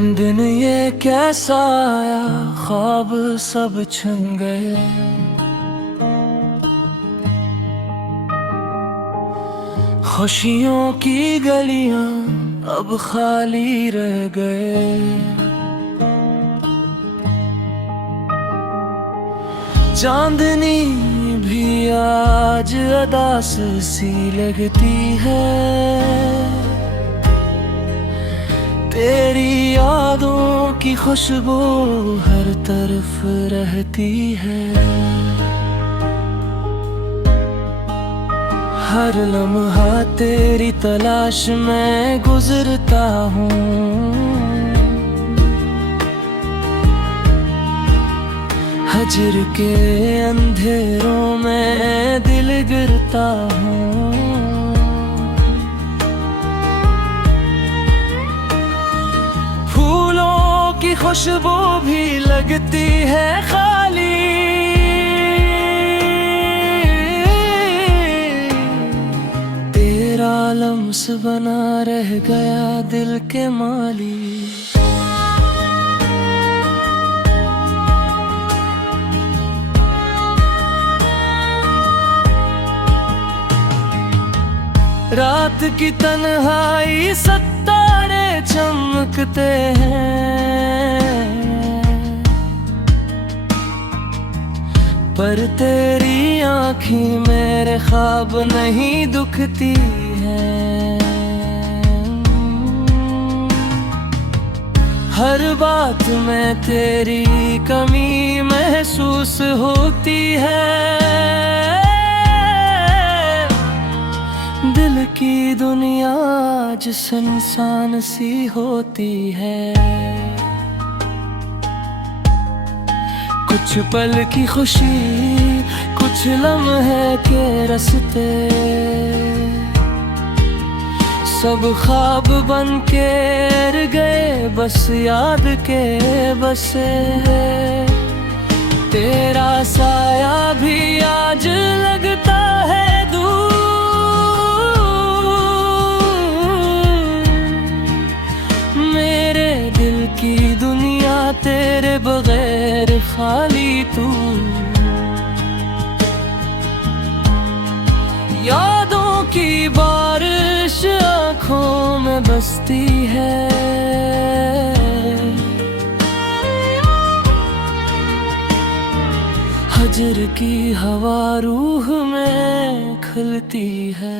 दिन ये कैसा आया, ख्वाब सब छिन गए। खुशियों की गलियां अब खाली रह गए। चांदनी भी आज अदास सी लगती है। तेरी यादों की खुशबू हर तरफ रहती है। हर लम्हा तेरी तलाश में गुजरता हूँ। हजर के अंधेरों में दिल गिरता हूँ। की खुशबू भी लगती है खाली। तेरा लम्स बना रह गया दिल के माली। रात की तन्हाई सितारे चमकते हैं, पर तेरी आँखें मेरे ख्वाब नहीं दुखती है। हर बात में तेरी कमी महसूस होती है। दिल की दुनिया आज सुनसान सी होती है। कुछ पल की खुशी, कुछ लम्हे के रास्ते, सब ख्वाब बन के रह गए बस याद के बसे। तेरा साया भी आज लगता है दूर। मेरे दिल की दुनिया तेरे बगैर खाली तू। यादों की बारिश आँखों में बसती है। हजर की हवा रूह में खिलती है।